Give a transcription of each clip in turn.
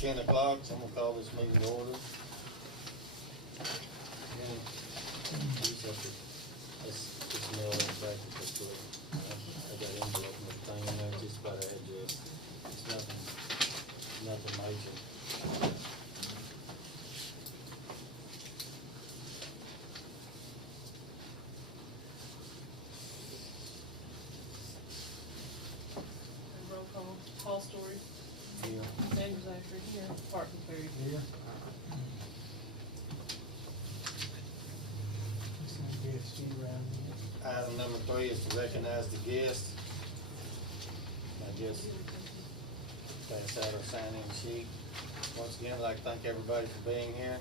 10 o'clock, so I'm gonna call this meeting to order. Let's mail that back to the clerk. I got envelope and everything in there, just about address. It's nothing major. Roll call, Paul Story, Yeah. Andrew Zachary here, Parker Perry. Yeah. Item number 3 is to recognize the guests. I guess pass out our sign-in sheet. Once again, I'd like to thank everybody for being here.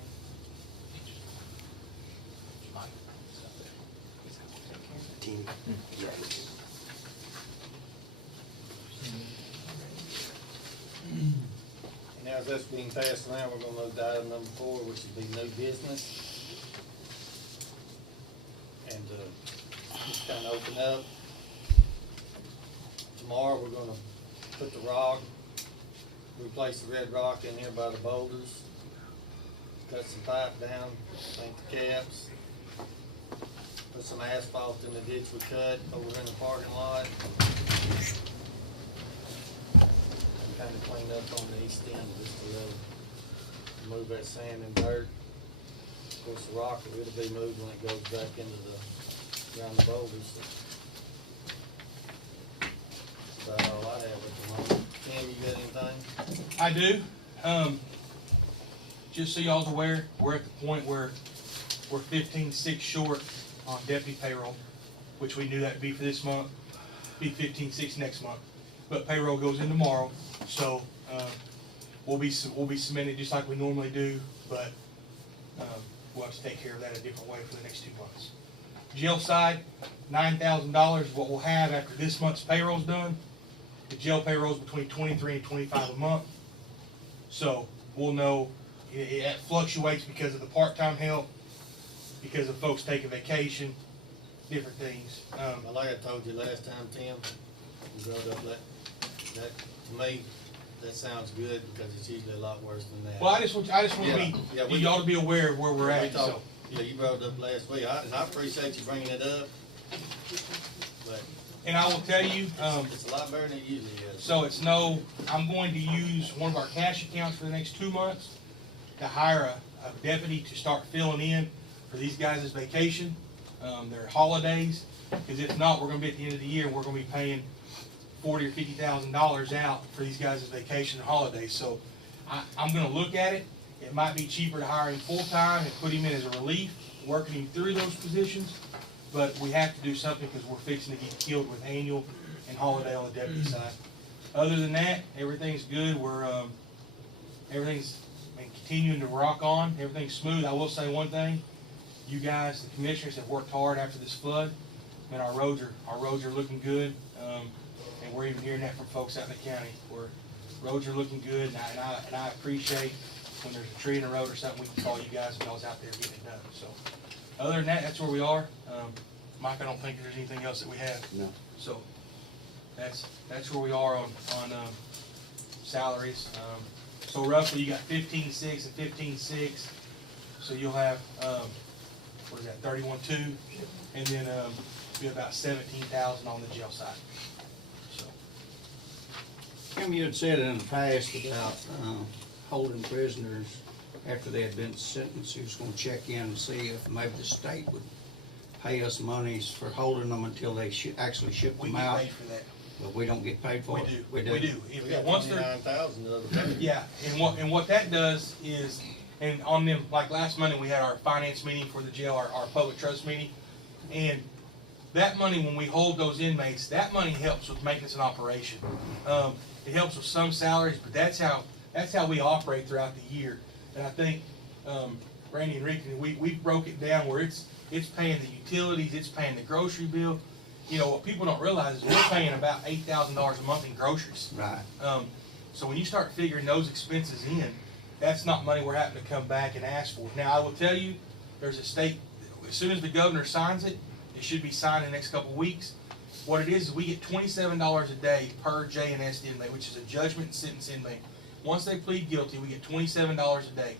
And now as that's being passed around, we're gonna move to item number 4, which would be new business. And just kind of open up. Tomorrow, we're gonna put the rock, replace the red rock in here by the boulders, cut some pipe down, paint the caps, put some asphalt in the ditch we cut over in the parking lot. And kind of clean up on the east end just a little, move that sand and dirt. Of course, the rock, it'll be moved when it goes back into around the boulders. That's about all I have at the moment. Tim, you got anything? I do. Just so y'all's aware, we're at the point where we're 15.6 short on deputy payroll, which we knew that'd be for this month, be 15.6 next month. But payroll goes in tomorrow, so we'll be submitting just like we normally do, but we'll have to take care of that a different way for the next 2 months. Jail side, $9,000 is what we'll have after this month's payroll's done. The jail payroll is between 23 and 25 a month. So we'll know, it fluctuates because of the part-time help, because of folks taking vacation, different things. Well, like I told you last time, Tim, you brought up that to me, that sounds good because it's usually a lot worse than that. Well, I just want y'all to be aware of where we're at. So. Yeah, you brought it up last week, and I appreciate you bringing it up. But and I will tell you, it's a lot better than it usually is. So I'm going to use one of our cash accounts for the next 2 months to hire a deputy to start filling in for these guys' vacation, their holidays. Because if not, we're going to be at the end of the year and we're going to be paying $40,000 or $50,000 out for these guys' vacation and holidays. So I'm going to look at it. It might be cheaper to hire him full-time and put him in as a relief, working him through those positions, but we have to do something because we're fixing to get killed with annual and holiday on the deputy side. Other than that, everything's good. Everything's been continuing to rock on. Everything's smooth. I will say one thing. You guys, the commissioners, have worked hard after this flood, and our roads are looking good, and we're even hearing that from folks out in the county. Roads are looking good, and I appreciate when there's a tree in the road or something, we can call you guys and y'all's out there getting it done. So, other than that, that's where we are. Mike, I don't think there's anything else that we have. No. So, that's where we are on salaries. So roughly, you got 15.6 and 15.6. So you'll have what is that, 31.2, and then be about 17,000 on the jail side. So. Kim, you had said in the past about holding prisoners after they had been sentenced. You was going to check in and see if maybe the state would pay us monies for holding them until they actually ship them out. We get paid for that. But we don't get paid for it. We do. We got Once they're 29,000 of them. yeah, and what that does is, and on them, like last Monday we had our finance meeting for the jail, our public trust meeting, and that money, when we hold those inmates, that money helps with maintenance and operation. It helps with some salaries, but that's how we operate throughout the year. And I think Randy and Rick, we broke it down where it's paying the utilities, it's paying the grocery bill. You know, what people don't realize is we're paying about $8,000 a month in groceries. Right. So when you start figuring those expenses in, that's not money we're having to come back and ask for. Now, I will tell you, there's a state, as soon as the governor signs it, it should be signed in the next couple of weeks. What it is we get $27 a day per J&S inmate, which is a judgment and sentence inmate. Once they plead guilty, we get $27 a day.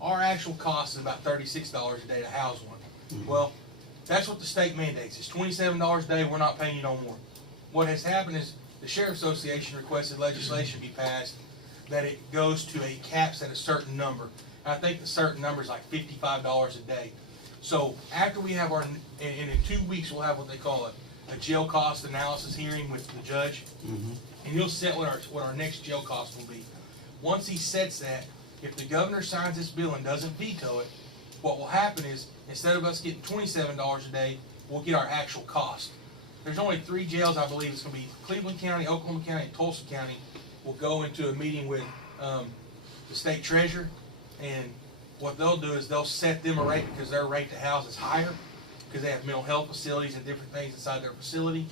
Our actual cost is about $36 a day to house one. Well, that's what the state mandates. It's $27 a day. We're not paying you no more. What has happened is the Sheriff's Association requested legislation be passed that it goes to a caps at a certain number. I think the certain number is like $55 a day. So after we have our, and in 2 weeks we'll have what they call a jail cost analysis hearing with the judge, and he'll set what our next jail cost will be. Once he sets that, if the governor signs this bill and doesn't veto it, what will happen is instead of us getting $27 a day, we'll get our actual cost. There's only 3 jails, I believe. It's going to be Cleveland County, Oklahoma County, and Tulsa County. We'll go into a meeting with the state treasurer, and what they'll do is they'll set them a rate because their rate to house is higher because they have mental health facilities and different things inside their facility.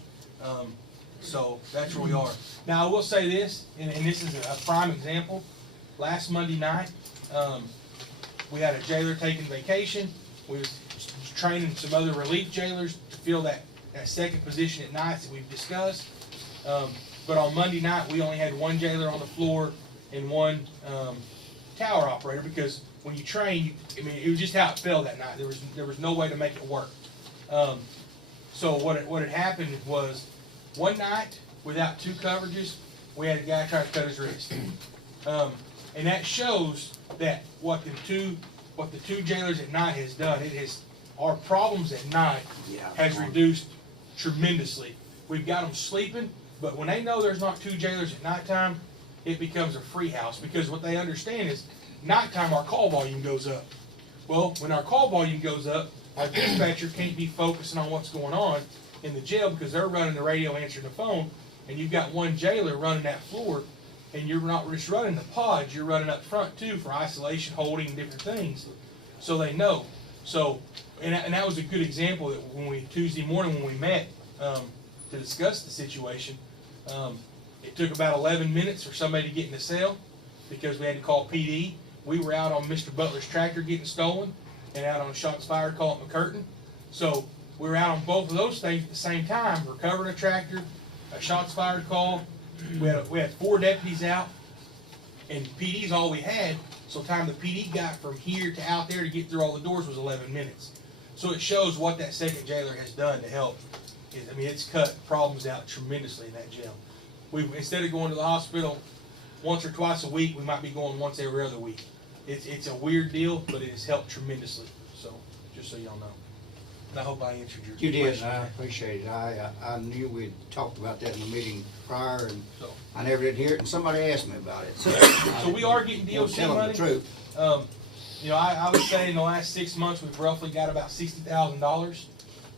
So that's where we are. Now I will say this, and this is a prime example. Last Monday night, we had a jailer taking vacation. We was training some other relief jailers to fill that second position at nights that we've discussed. But on Monday night, we only had 1 jailer on the floor and 1 tower operator because when you train, I mean, it was just how it fell that night. There was no way to make it work. So what had happened was one night without 2 coverages, we had a guy try to cut his wrist. And that shows that what the two jailers at night has done. Our problems at night has reduced tremendously. We've got them sleeping, but when they know there's not 2 jailers at nighttime, it becomes a free house because what they understand is nighttime our call volume goes up. Well, when our call volume goes up, our dispatcher can't be focusing on what's going on in the jail because they're running the radio, answering the phone, and you've got 1 jailer running that floor, and you're not just running the pods, you're running up front too for isolation, holding, different things. So they know. So, and that was a good example that when Tuesday morning when we met to discuss the situation, it took about 11 minutes for somebody to get in the cell because we had to call PD. We were out on Mr. Butler's tractor getting stolen and out on shots fired call at McCurtain. So we were out on both of those things at the same time, recovering a tractor, a shots fired call. We had 4 deputies out, and PD's all we had. So time the PD got from here to out there to get through all the doors was 11 minutes. So it shows what that second jailer has done to help. I mean, it's cut problems out tremendously in that jail. Instead of going to the hospital once or twice a week, we might be going once every other week. It's a weird deal, but it has helped tremendously. So just so y'all know. And I hope I answered your question. You did, and I appreciate it. I knew we'd talked about that in the meeting prior, and I never did hear it, and somebody asked me about it. So we are getting DOT telling money. the truth. You know, I would say in the last 6 months, we've roughly got about $60,000,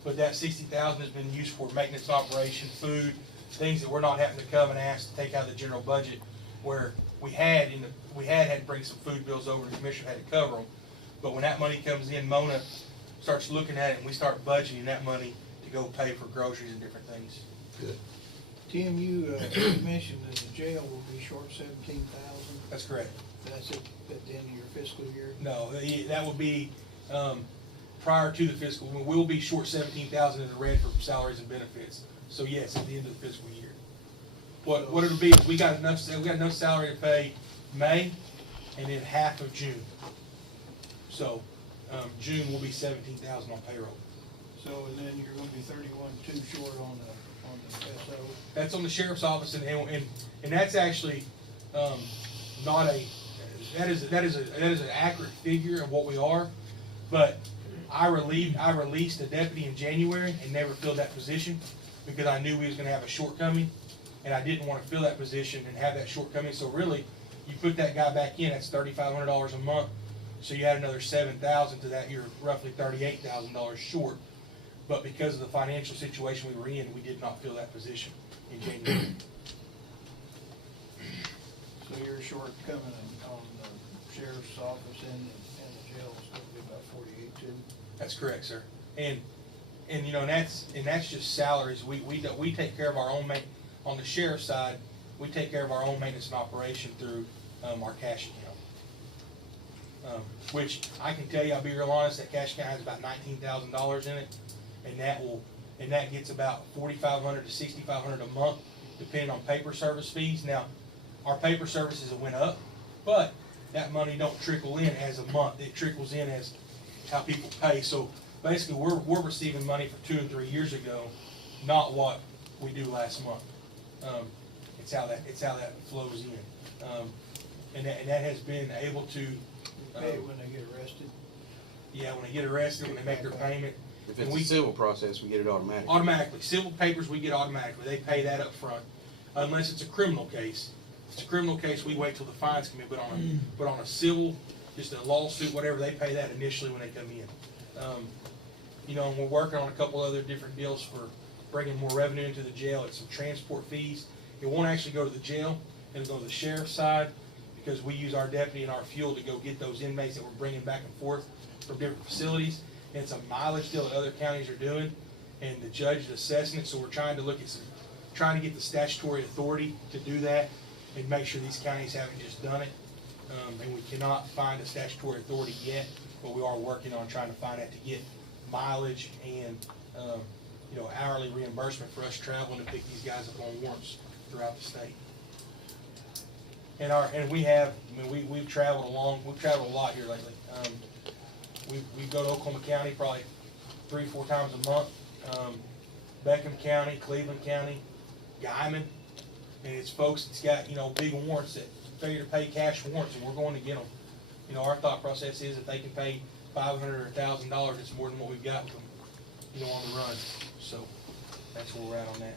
but that $60,000 has been used for maintenance operation, food, things that we're not having to come and ask to take out of the general budget, where we had to bring some food bills over, and the commissioner had to cover them. But when that money comes in, Mona starts looking at it, and we start budgeting that money to go pay for groceries and different things. Good. Tim, you mentioned that the jail will be short 17,000. That's correct. That's at the end of your fiscal year? No, that will be prior to the fiscal. We will be short 17,000 in the red for salaries and benefits. So yes, at the end of the fiscal year. What it'll be is we got enough salary to pay May and then half of June. So June will be 17,000 on payroll. So, and then you're gonna be 31.2 short on the SO? That's on the sheriff's office, and that's actually not a, that is an accurate figure of what we are, but I released a deputy in January and never filled that position because I knew we was gonna have a shortcoming, and I didn't wanna fill that position and have that shortcoming. So really, you put that guy back in, that's $3,500 a month. So you add another $7,000 to that, you're roughly $38,000 short. But because of the financial situation we were in, we did not fill that position in January. So you're short coming on the sheriff's office and the jail is gonna be about 48.2? That's correct, sir. And you know, and that's just salaries. We take care of our own on the sheriff's side. We take care of our own maintenance and operation through our cash account. Which I can tell you, I'll be real honest, that cash account has about $19,000 in it, and that gets about $4,500 to $6,500 a month, depending on paper service fees. Now, our paper services have went up, but that money don't trickle in as a month. It trickles in as how people pay. So basically, we're receiving money for 2 and 3 years ago, not what we do last month. It's how that flows in, and that has been able to. Pay it when they get arrested. Yeah, when they get arrested, when they make their payment. If And it's a civil process, we get it automatically. Automatically. Civil papers, we get automatically. They pay that up front, unless it's a criminal case. If it's a criminal case, we wait till the fines come in, but on a civil, just a lawsuit, whatever, they pay that initially when they come in. You know, and we're working on a couple other different deals for bringing more revenue into the jail. It's some transport fees. It won't actually go to the jail. It'll go to the sheriff's side, because we use our deputy and our fuel to go get those inmates that we're bringing back and forth from different facilities. And it's a mileage deal that other counties are doing, and the judge is assessing it, so we're trying to look at trying to get the statutory authority to do that and make sure these counties haven't just done it. And we cannot find a statutory authority yet, but we are working on trying to find that to get mileage and, you know, hourly reimbursement for us traveling to pick these guys up on warrants throughout the state. And we've traveled a lot here lately. We go to Oklahoma County probably 3-4 times a month. Beckham County, Cleveland County, Guyman, and it's folks that's got, you know, big warrants that failure to pay cash warrants, and we're going to get them. You know, our thought process is if they can pay $500 or $1,000, it's more than what we've got with them, you know, on the run. So that's where we're at on that.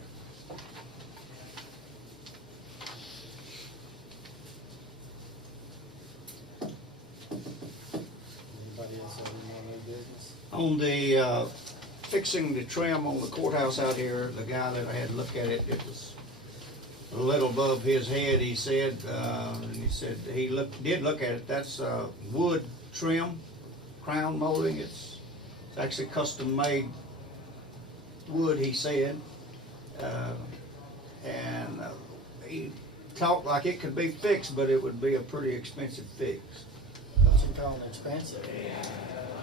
Anybody else have any more new business? On the, fixing the trim on the courthouse out here, the guy that I had look at it, it was a little above his head, he said, and he said he did look at it, that's, wood trim, crown molding, it's actually custom made wood, he said. And he talked like it could be fixed, but it would be a pretty expensive fix. What you calling expensive?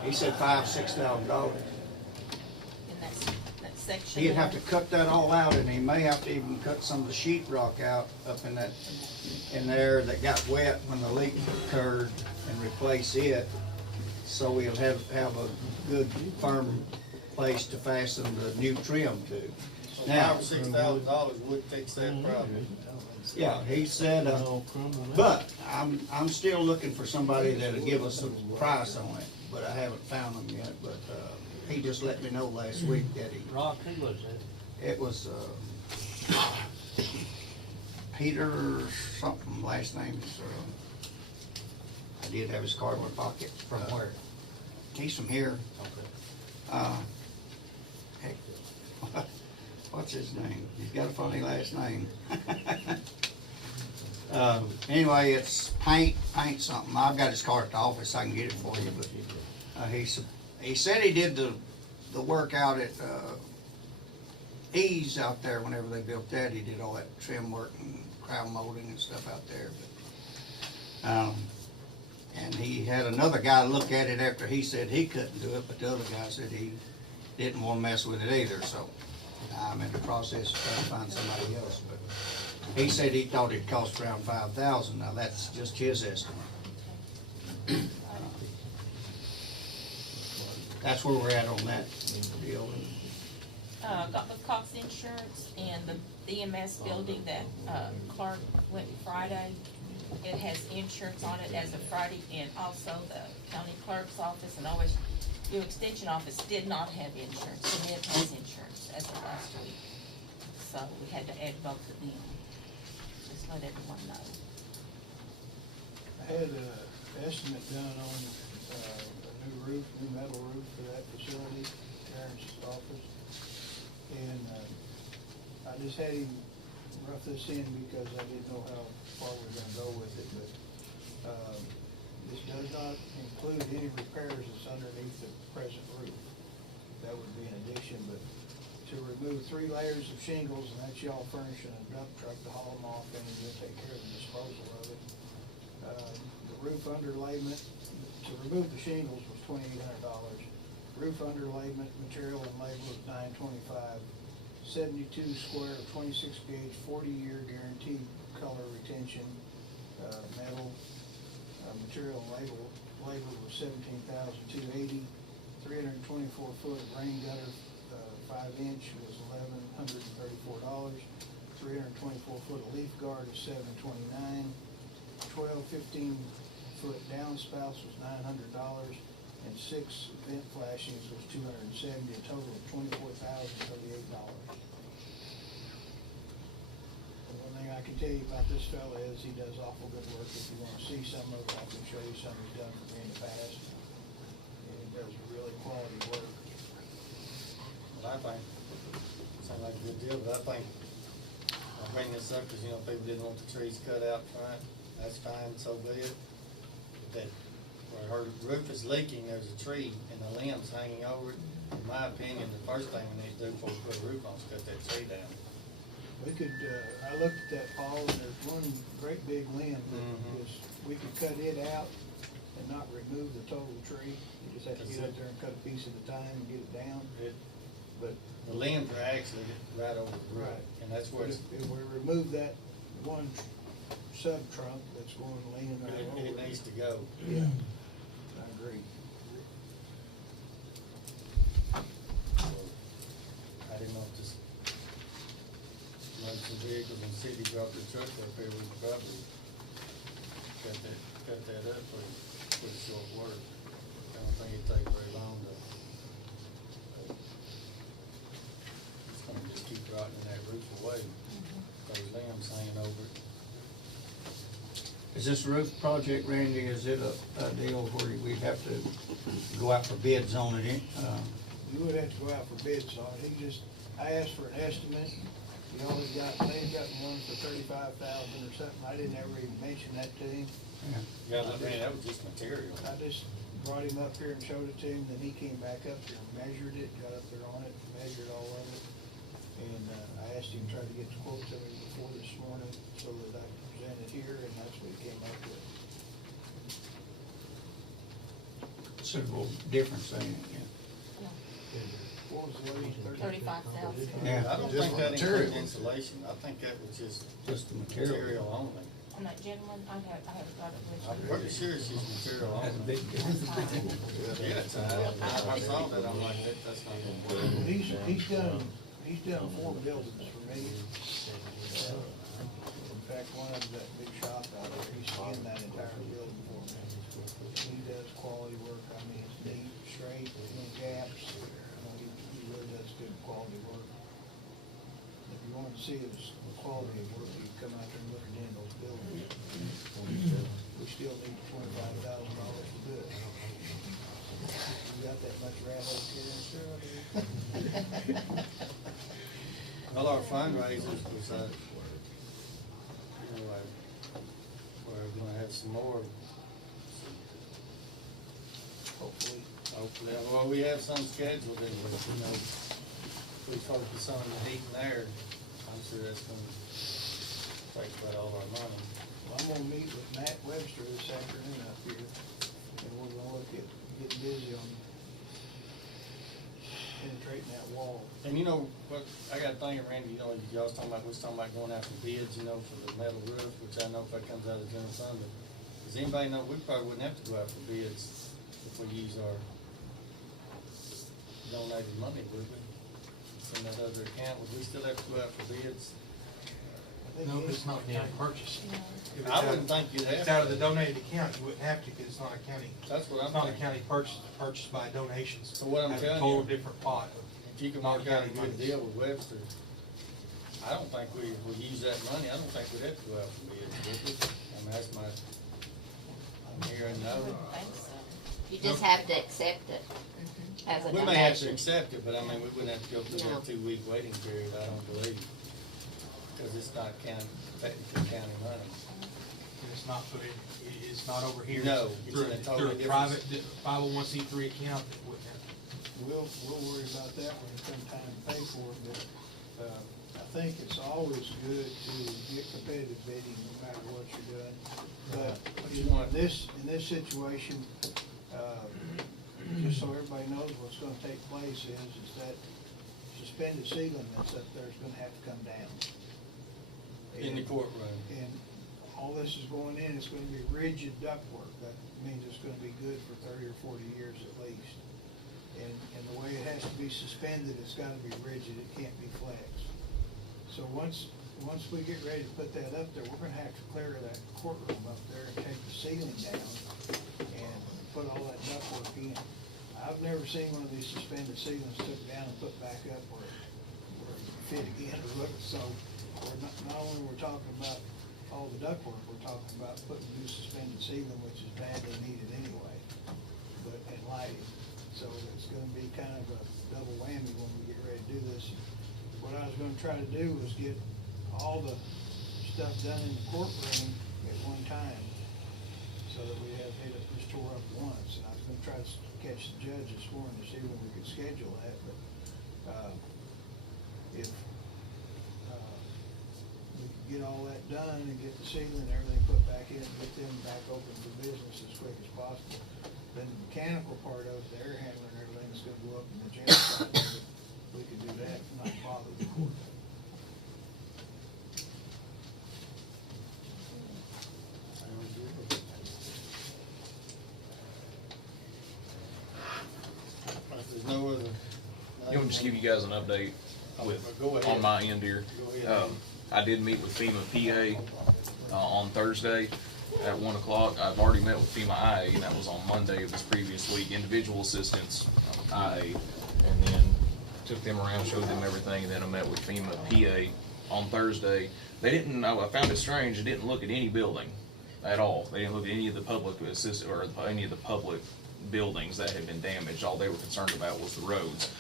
He said $5,000–6,000. In that section. He'd have to cut that all out, and he may have to even cut some of the sheetrock out up in there that got wet when the leak occurred, and replace it, so we'll have a good firm place to fasten the new trim to. So Now, $5,000 or $6,000 would fix that problem. yeah, he said, but I'm still looking for somebody that'll give us a price on it, but I haven't found them yet, but, he just let me know last week that Rock, who was it? it was, Peter something, last name is, I did have his card in my pocket, from where? He's from here. Heck, what's his name? He's got a funny last name. Anyway, it's paint something. I've got his card at the office, I can get it for you, but, he said he did the work out at, Ease out there whenever they built that. He did all that trim work and crown molding and stuff out there, but, and he had another guy look at it after he said he couldn't do it, but the other guy said he didn't want to mess with it either, so I'm in the process of trying to find somebody else, but he said he thought it cost around $5,000. Now, that's just his estimate. That's where we're at on that deal. Got the Cox Insurance and the EMS building that Clark went Friday. It has insurance on it as of Friday, and also the county clerk's office and always your extension office did not have insurance. So it has insurance as of last week. So we had to add both of them. Just let everyone know. I had an estimate done on a new metal roof for that facility, Karen's office. And I just had him rough this in because I didn't know how far we were gonna go with it, but this does not include any repairs that's underneath the present roof. That would be an addition, but to remove 3 layers of shingles, and that's y'all furnishing a dump truck to haul them off, and you'll take care of the disposal of it. The roof underlayment, to remove the shingles was $2,800. Roof underlayment, material and labor was $925. 72 square, 26 gauge, 40-year guaranteed color retention, metal, material and labor was $17,280. 324 foot of rain gutter, 5 inch was $1,134. 324 foot of leaf guard is $729. 15 foot downspouts was $900, and 6 vent flashings was $270, a total of $24,038. The one thing I can tell you about this fella is he does awful good work. If you wanna see some of it, I can show you some he's done for me in the past. And he does really quality work. Well, I think, sounds like a good deal, but I think, I'll bring this up, cause you know, people didn't want the trees cut out front, that's fine, so be it. But that, where her roof is leaking, there's a tree and the limbs hanging over it. In my opinion, the first thing we need to do before we put a roof on is cut that tree down. We could, I looked at that, Paul, and there's one great big limb that is, we could cut it out and not remove the total tree. You just have to get up there and cut a piece at a time and get it down. But The limbs are actually right over the roof, Right. and that's where But it's, if we remove that one sub-trunk that's going leaning right over. it needs to go. Yeah, I agree. I didn't know if this emergency vehicles and city dropped their truck up here, we could probably cut that up pretty short work. I don't think it'd take very long to. It's gonna just keep rotting that roof away, those limbs hanging over it. Is this roof project, Randy, is it a deal where we'd have to go out for bids on it? You would have to go out for bids on it. I asked for an estimate. They got one for $35,000 or something. I didn't ever even mention that to him. Yeah, I mean, that was just material. I just brought him up here and showed it to him, then he came back up here and measured it, got up there on it, measured all of it. And, I asked him to try to get the quote to me before this morning so that I could present it here, and that's what he came up with. Considerable difference in it, yeah. What was the other? 35,000. Yeah. I don't think that included insulation, I think that was just Just the material. material only. On that gentleman, I haven't got it with I'm you. pretty sure it's just material That's a only. big difference. Yeah, it's, I saw that, I'm like, that's not gonna work. He's done 4 buildings for me. In fact, one of them, that big shop out there, he's in that entire building for me. He does quality work, I mean, it's neat, straight, no gaps. He really does good quality work. If you wanted to see the quality of work, you'd come out there and look at those buildings. We still need $25,000 to do it. You got that much rattle carrying through? Well, our fundraisers was, we're gonna have some more, Hopefully. hopefully, well, we have some scheduled, and, we focus on the heat and air, I'm sure that's gonna take about all our money. Well, I'm gonna meet with Matt Webster this afternoon up here, and we're gonna look at getting busy on penetrating that wall. And you know, what, I got a thing, Randy, y'all was talking about, we was talking about going out for bids, for the metal roof, which I know if that comes out of general fund, but does anybody know, we probably wouldn't have to go out for bids if we use our donated money, would we? In that other account, would we still have to go out for bids? No, it's not a county purchase. If it's I out- wouldn't think you'd if have it's out of to. the donated account, you wouldn't have to, because it's not a county, That's what I'm it's not a thinking. county purchase, it's purchased by donations. So what I'm Has a telling total you, different pot. If you can Not work out a county good monies. deal with Webster, I don't think if we use that money, I don't think we'd have to go out for bids, would we? I mean, that's my, I'm hearing I no. wouldn't think so. You just have to accept it as a We may have to donation. accept it, but I mean, we wouldn't have to go through No. that 2-week waiting period, I don't believe. Cause it's not technically county money. And it's not put in, it's not over here. No, it's Through in a totally through different- private 501c3 account that wouldn't have. We'll worry about that when it comes time to pay for it, but, I think it's always good to get competitive bidding no matter what you're doing. But in this situation, just so everybody knows what's gonna take place is that suspended ceiling that's up there is gonna have to come down. In the courtroom. And all this is going in, it's gonna be rigid ductwork. That means it's gonna be good for 30 or 40 years at least. And the way it has to be suspended, it's gotta be rigid, it can't be flexed. So once we get ready to put that up there, we're gonna have to clear that courtroom up there and take the ceiling down and put all that ductwork in. I've never seen one of these suspended ceilings took down and put back up where it fit again or look, so we're not only we're talking about all the ductwork, we're talking about putting new suspended ceiling, which is badly needed anyway, but, and lighting. So it's gonna be kind of a double whammy when we get ready to do this. What I was gonna try to do was get all the stuff done in the courtroom at one time, so that we have it just tore up once. And I was gonna try to catch the judge this morning to see when we could schedule that, but, if, we could get all that done and get the ceiling and everything put back in, and get them back open for business as quick as possible. Then the mechanical part of it, the air handler and everything is gonna go up in the jail side of it. We could do that and not bother the court. If there's no other. You want me to just give you guys an update with, Go ahead. on my end here? Go ahead. I did meet with FEMA PA, on Thursday at 1 o'clock. I've already met with FEMA IA, and that was on Monday of this previous week, individual assistance, IA. And then took them around, showed them everything, and then I met with FEMA PA on Thursday. They didn't, I found it strange, they didn't look at any building at all. They didn't look at any of the public assist, or any of the public buildings that had been damaged. All they were concerned about was the roads.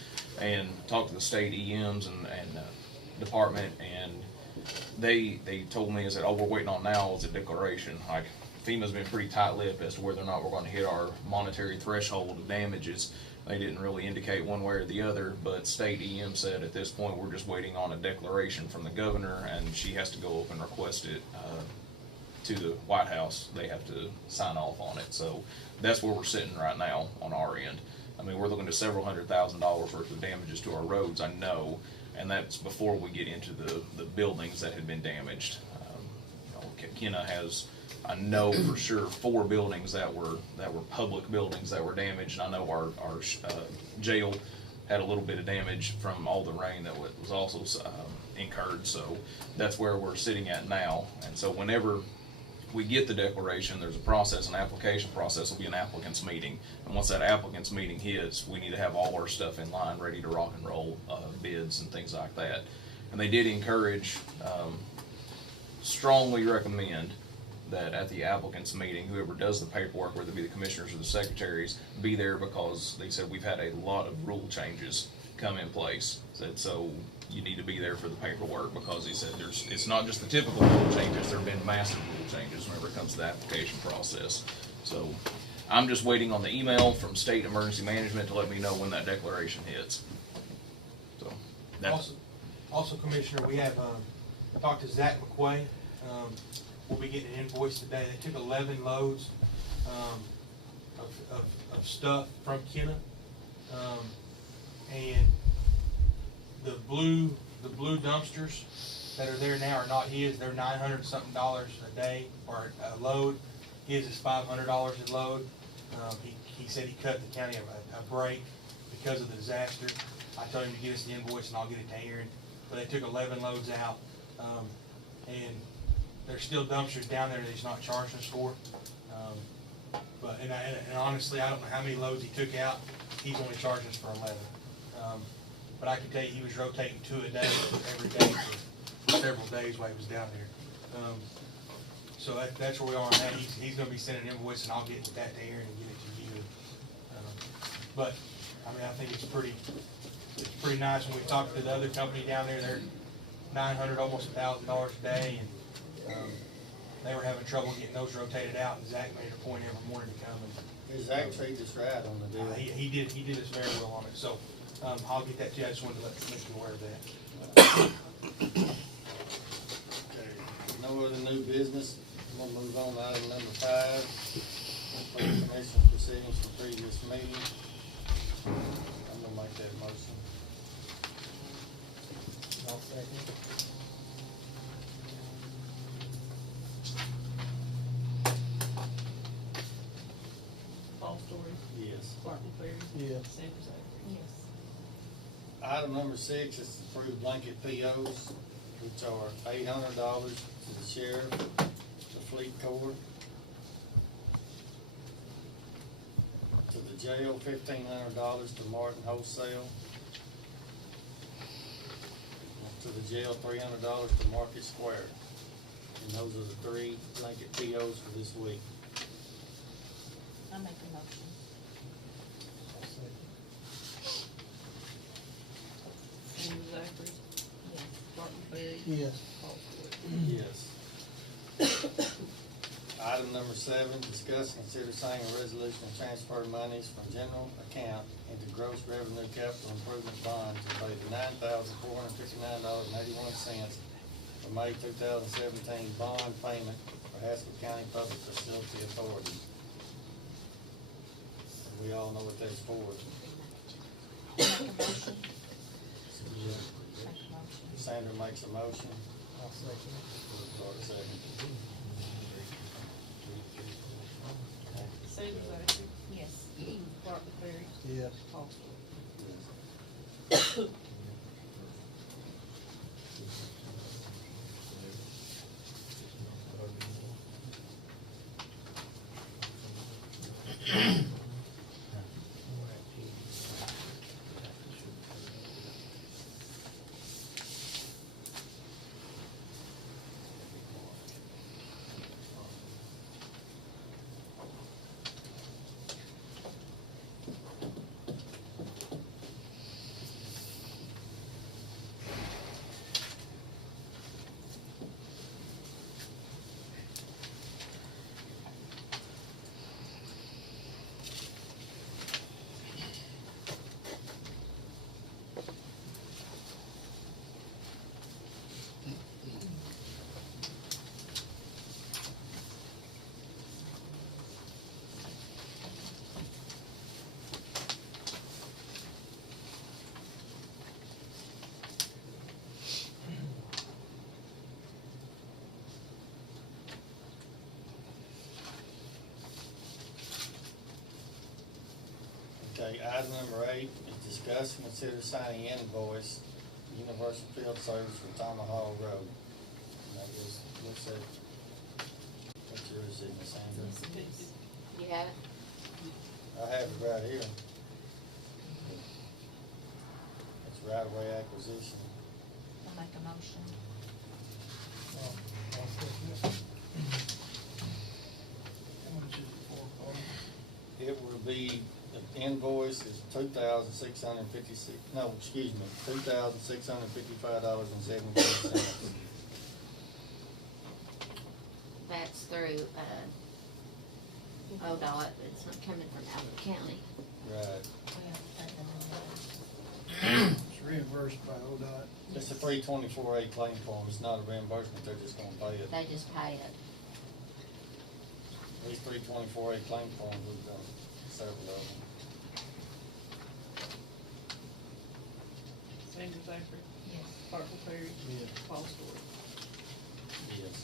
And talked to the state EMs and department, and they told me, is that all we're waiting on now is a declaration. Like, FEMA's been pretty tight-lipped as to whether or not we're gonna hit our monetary threshold of damages. They didn't really indicate one way or the other, but state EM said at this point, we're just waiting on a declaration from the governor, and she has to go up and request it, to the White House. They have to sign off on it. So that's where we're sitting right now on our end. I mean, we're looking at several $100,000 worth of damages to our roads, I know, and that's before we get into the buildings that had been damaged. Kenna has, I know for sure, 4 buildings that were public buildings that were damaged. I know our jail had a little bit of damage from all the rain that was also incurred. So that's where we're sitting at now. And so whenever we get the declaration, there's a process, an application process. Will be an applicant's meeting, and once that applicant's meeting hits, we need to have all our stuff in line, ready to rock and roll, bids and things like that. And they did encourage, strongly recommend that at the applicant's meeting, whoever does the paperwork, whether it be the commissioners or the secretaries, be there, because they said we've had a lot of rule changes come in place. Said, so you need to be there for the paperwork, because he said it's not just the typical rule changes, there have been massive rule changes whenever it comes to the application process. So I'm just waiting on the email from State Emergency Management to let me know when that declaration hits. So that's Also, Commissioner, we have, talked to Zach McQuay. We'll be getting an invoice today. They took 11 loads, of stuff from Kenna. And the blue dumpsters that are there now are not his. They're $900 something a day, or a load. His is $500 a load. He said he cut the county a break because of the disaster. I told him to get us the invoice and I'll get it to Aaron. But they took 11 loads out, and there's still dumpsters down there that he's not charging us for. And honestly, I don't know how many loads he took out. He's only charging us for 11. But I can tell you, he was rotating 2 a day every day for several days while he was down there. So that's where we are on that. He's going to be sending an invoice, and I'll get that to Aaron and get it to you. But I mean, I think it's pretty nice. When we talked to the other company down there, they're $900, almost $1,000 a day, and they were having trouble getting those rotated out. And Zach made a point every morning to come. And Zach treated us right on the deal. he did us very well on it. So I'll get that to you. I just wanted to make you aware of that. Okay, no other new business. We'll move on to item number 5. Commission proceedings for previous meeting. I'm gonna make that motion. I'll second. Clark and Perry. Yes. Sanders Avery. Yes. Item number 6 is approved blanket POs, which are $800 to the sheriff, the fleet corps, to the jail, $1,500 to Martin Wholesale, to the jail, $300 to Market Square. And those are the 3 blanket POs for this week. I make a motion. Sanders Avery. Yes. Clark and Perry. Yes. Paul Stewart. Yes. Item number 7, discuss and consider signing a resolution to transfer monies from general account into gross revenue capital improvement bond to pay the $9,459.81 for May 2017 bond payment for Haskell County Public Facility Authority. We all know what that's for. Make a motion. Make a motion. Sandra makes a motion. I'll second it. Clark second. Sanders Avery. Yes. Clark and Perry. Yes. Paul Stewart. Okay, item number 8 is discuss and consider signing invoice, Universal Field Service for Tomahawk Road. And I guess, what's that? What's yours, Sandra? You have it? I have it right here. It's right-of-way acquisition. I make a motion. I'll second it. How much is it for, Carl? It will be, the invoice is $2,656, no, excuse me, $2,655.72. That's through, ODOT, but it's not coming from out of the county. Right. It's reimbursed by ODOT. It's a 324A claim form. It's not a reimbursement. They're just gonna pay it. They just pay it. These 324A claim forms, we've done several of them. Sanders Avery. Yes. Clark and Perry. Yes. Paul Stewart. Yes.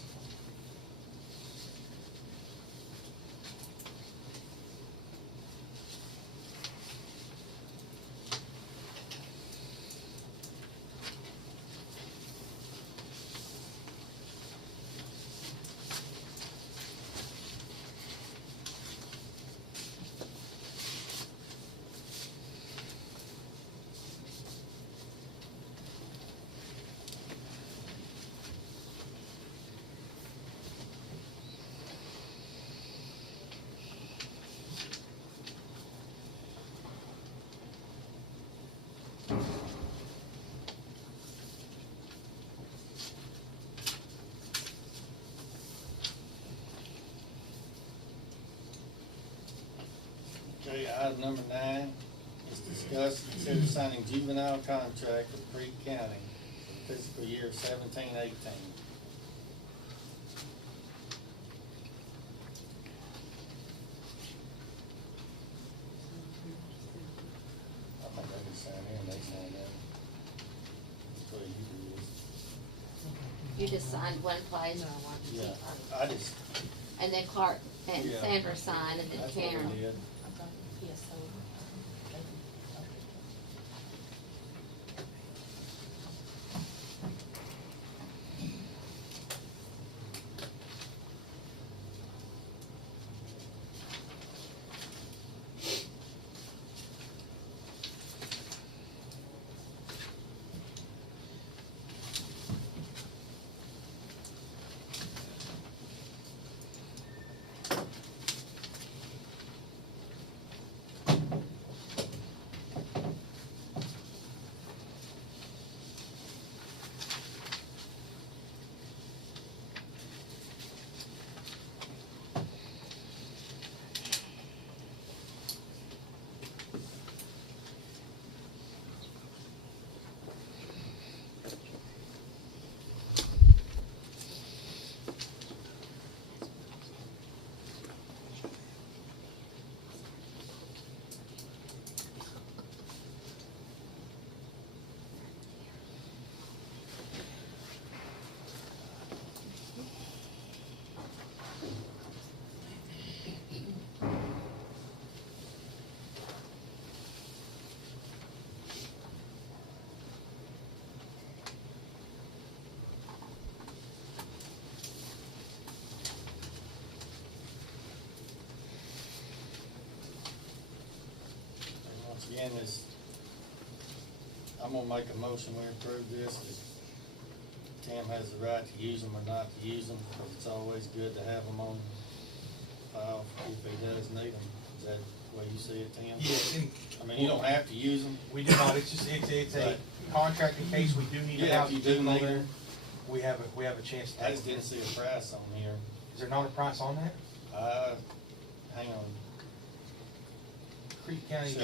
Okay, item number 9 is discuss and consider signing juvenile contract with Creek County for fiscal year 17-18. I think I can sign here and they sign that. That's what you do is. You just signed one place, Yeah, I just, and then Clark and Yeah. Sandra signed, and then that's what Karen. we did. Okay. Yes, so again, this, I'm gonna make a motion, we approve this, that Tim has the right to use them or not to use them, because it's always good to have them on file if he does need them. Is that the way you see it, Tim? Yeah, and I mean, you don't have to use them. we do not, it's just, it's a contract in case we do need to Yeah, have if you a do juvenile need there. them. We have a chance to. I just didn't see a price on here. Is there not a price on that? Hang on. Creek County.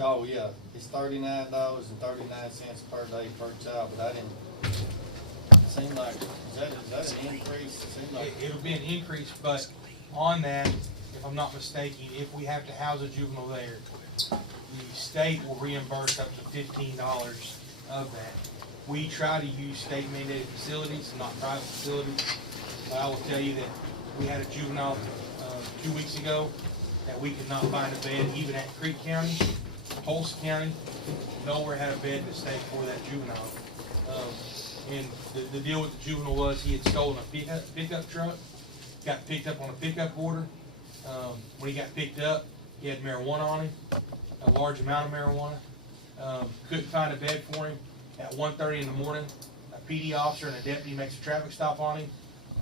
Oh, yeah, it's $39.39 per day per child, but I didn't, it seemed like, is that an increase? It seemed like, It'll be an increase, but on that, if I'm not mistaken, if we have to house a juvenile there, the state will reimburse up to $15 of that. We try to use state mandated facilities, not private facilities. But I will tell you that we had a juvenile, 2 weeks ago that we could not find a bed even at Creek County, Tulsa County, nowhere had a bed in the state for that juvenile. And the deal with the juvenile was he had stolen a pickup truck, got picked up on a pickup order. When he got picked up, he had marijuana on him, a large amount of marijuana. Couldn't find a bed for him. At 1:30 in the morning, a PD officer and a deputy makes a traffic stop on him,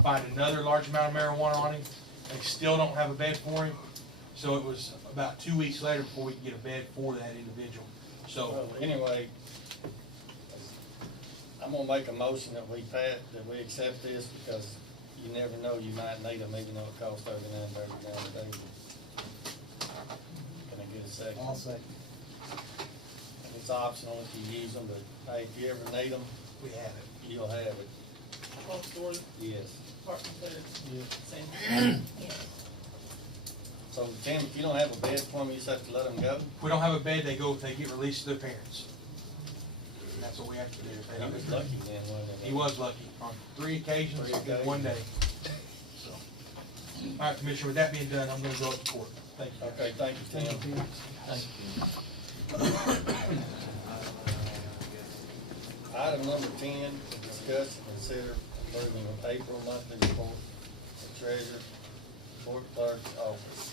find another large amount of marijuana on him. They still don't have a bed for him. So it was about 2 weeks later before we could get a bed for that individual. So, well, anyway, I'm gonna make a motion that we accept this, because you never know, you might need them, even though it costs $39 a day. Can I get a second? I'll second. It's optional if you use them, but hey, if you ever need them, we have it. you'll have it. Both doors, Yes. apartment there, same. Yes. So Tim, if you don't have a bed for them, you just have to let them go? If we don't have a bed, they get released to their parents. And that's what we have to do. If they He don't- was lucky then, wasn't he? He was lucky on 3 occasions Three in occasions. 1 day. So, all right, Commissioner, with that being done, I'm gonna go up to court. Thank you. Okay, thank you, Tim. Thank you. Item number 10, discuss and consider approving an April monthly report for treasurer, court clerk's office.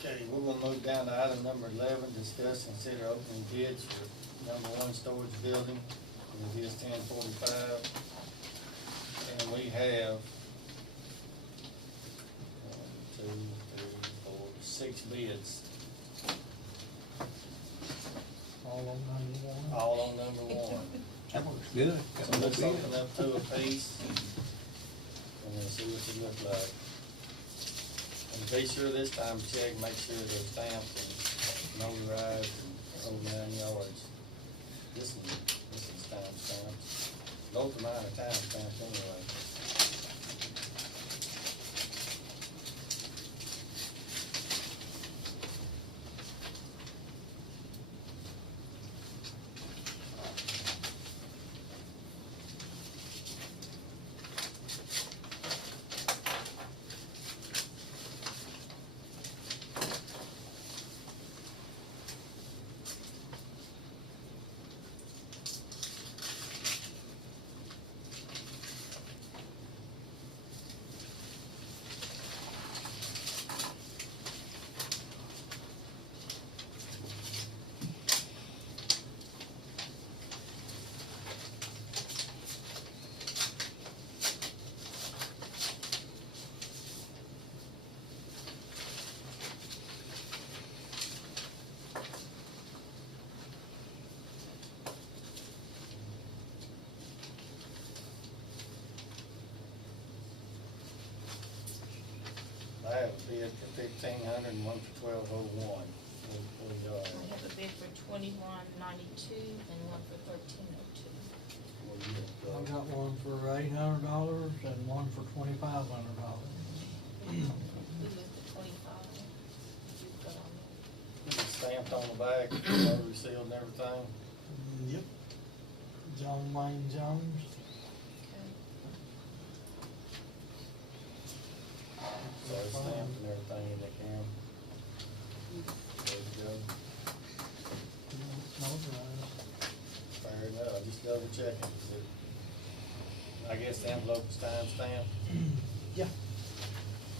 Okay, we're gonna move down to item number 11, discuss and consider opening bids for number 1 storage building. It is 1045. And we have 6 bids, All on number one. all on number 1. That looks good. So let's open up 2 apiece, and then see what they look like. And be sure this time to check, make sure they're stamped and notarized and whole 9 yards. This is time stamped. Both of mine are time stamped anyway. I have a bid for 1,500 and one for 1,201. I have a bid for 2192 and one for 1302. I got one for $800 and one for $2,500. Who was the 25? You put on there? It's stamped on the back, notary sealed and everything. Yep. John Wayne Jones. Okay. So it's stamped and everything in the camera. checking, 'cause I guess the envelope is timestamped. Yeah.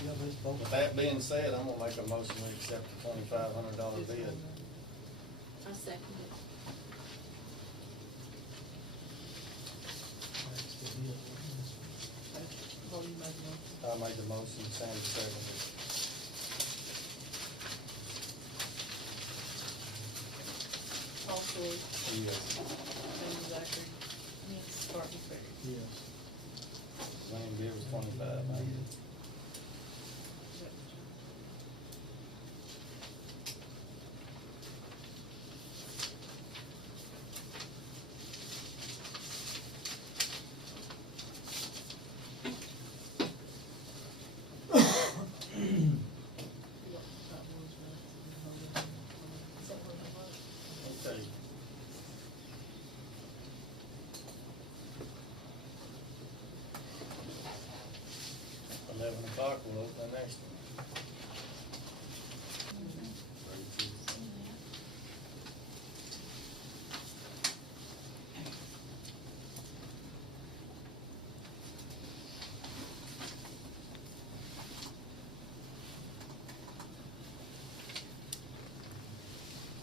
Yeah, there's both. With that being said, I'm gonna make a motion to accept the $2,500 bid. I second it. That's the deal. Oh, you made one. I made the motion, Sandy seconded. Paul Sawyer, Yes. James Zachary, Yes. Courtney Berry. Yes. Main bid was 25, man. Okay. 11 o'clock, we'll open the next one.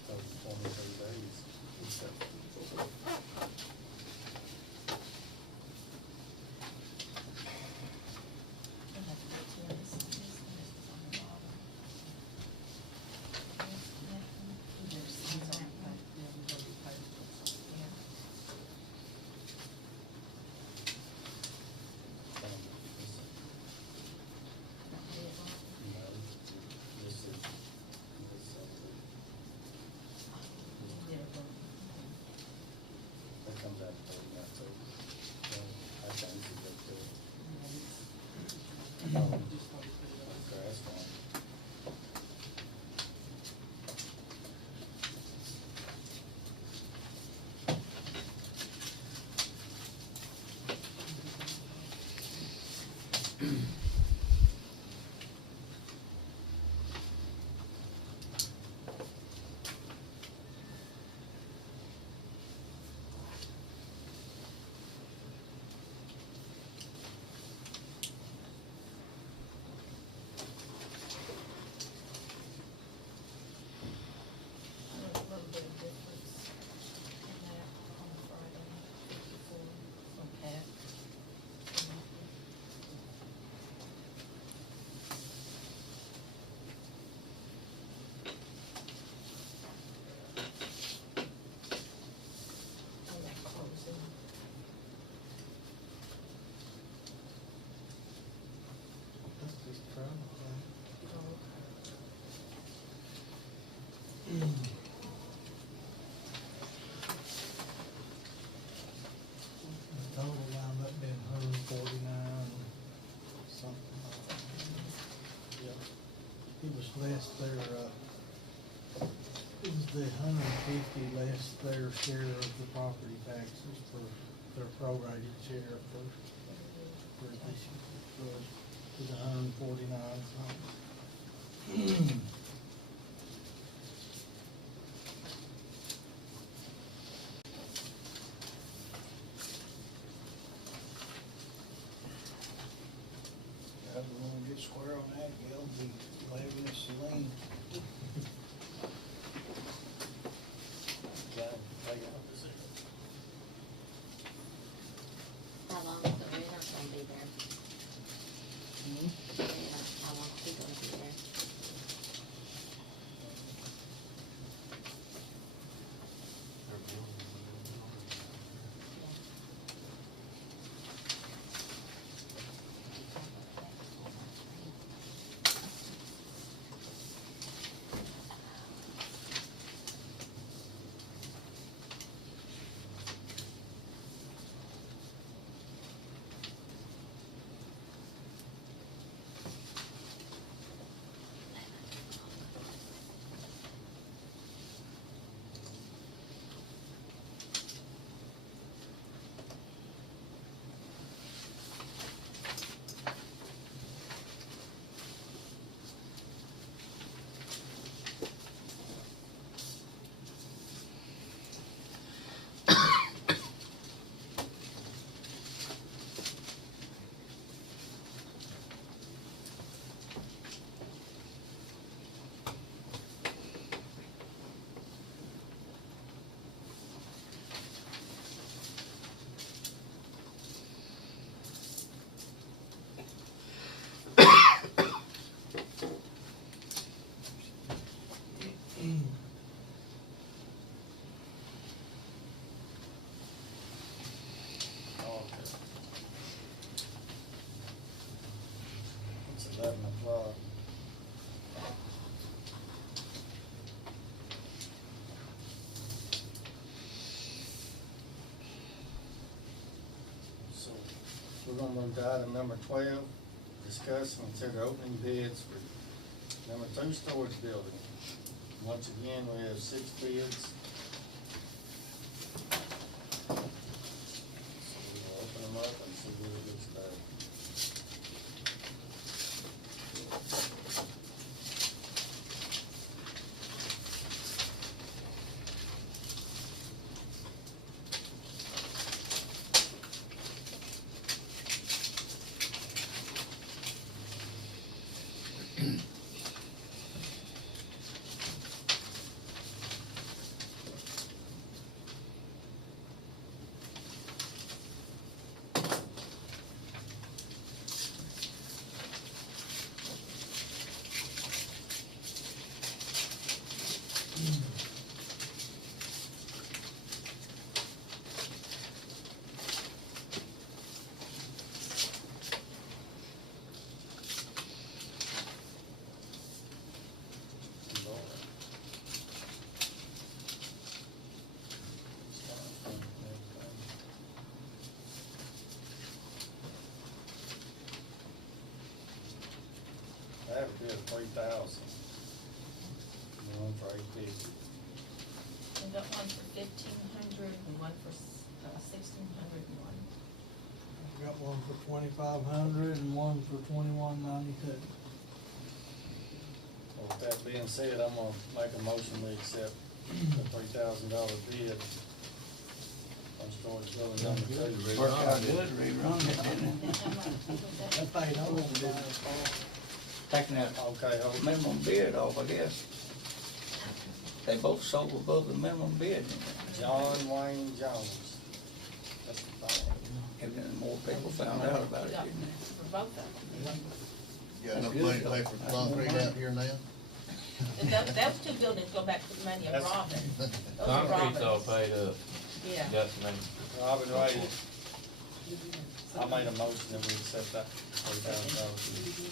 So 23 days. That comes out to that, so, I think it's good too. Okay, that's fine. A little bit of difference in that on Friday, 54 from Pat. On that closing. That's just trouble, right? The total wound up being 149, something like that. Yeah. It was less it was the 150 less their share of the property taxes for their prorated share for this year. It was 149 something. If we wanna get square on that, Gail, be levying us a lien. John, how you want this? How long is the renter gonna be there? The renter, how long is he gonna be there? we're gonna move to item number 12, discuss and consider opening bids for number 2 storage building. Once again, we have 6 bids. So we'll open them up and see where it gets started. That would be a 3,000. One for 850. We got one for 1,500 and one for 1,601. Got one for 2,500 and one for 2,192. Well, with that being said, I'm gonna make a motion to accept the $3,000 bid on storage building number 2. Worked out good, rerun it, didn't it? How much was that? That paid over. Taking that Okay, hold on. minimum bid off, I guess. They both sold above the minimum bid. John Wayne Jones. That's the thing. And then more people found out about it, Yeah, didn't they? for both of them. You got enough money to pay for concrete out here now? And those two buildings go back to the money of That's- Robin. Those are Concrete's all Robin's. paid up, Yeah. got some money. Robin Ray, I made a motion that we accept that $3,000.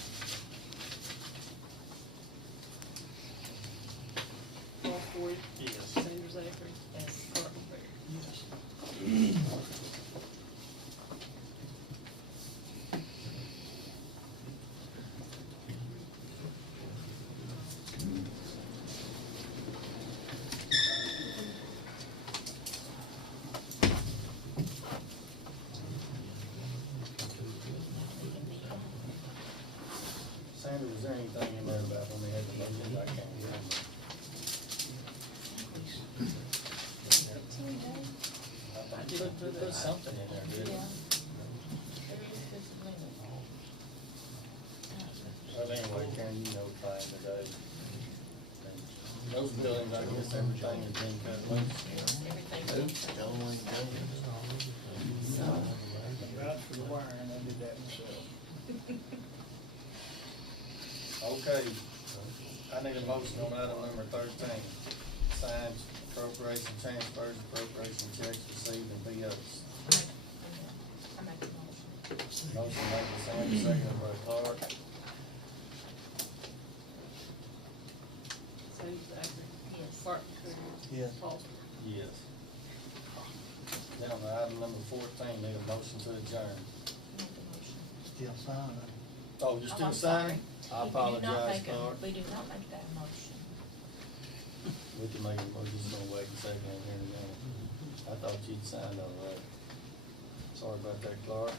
Paul Ford, Yes. Sanders Acre, Yes. Clark Bear. Yes. Sandra, was there anything in there about when we had the budget? I can't remember. I think we put something in there, didn't Yeah. we? There is this limit. But anyway, Karen, you know, fine today. And those buildings, I guess everything has been cut loose. Everything. John Wayne Jones. Vouch for the wiring, I did that myself. Okay, I need a motion on item number 13. Signs, appropriation transfers, appropriation checks received and POs. I make a motion. Motion made by Sanders, seconded by Clark. Sanders Acre, Yes. Clark Bear. Yes. Paul Ford. Yes. Now, on item number 14, need a motion to adjourn. Make a motion. Still signing. Oh, you're Oh, still I'm signing? sorry. I We do not apologize, make a- Clark. We do not make that motion. We can make it, we're just gonna wait a second in here in a minute. I thought you'd signed all right. Sorry about that, Clark.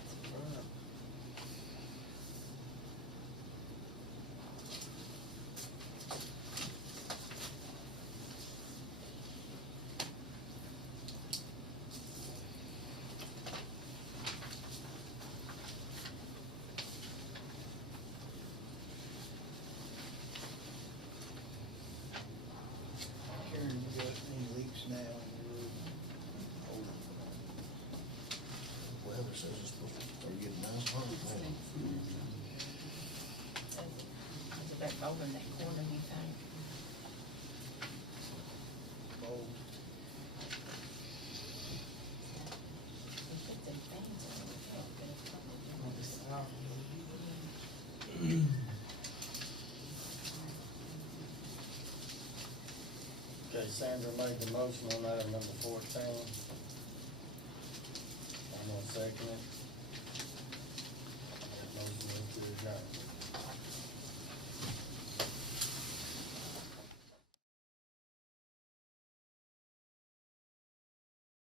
Karen, you got any leaks now in your roof? Weather says it's supposed to start getting nice hot. Is it back over in that corner, you think? Mold. We put them fans on, we can't get a couple of them. Okay, Sandra made the motion on item number 14. I'm gonna second it. adjourned.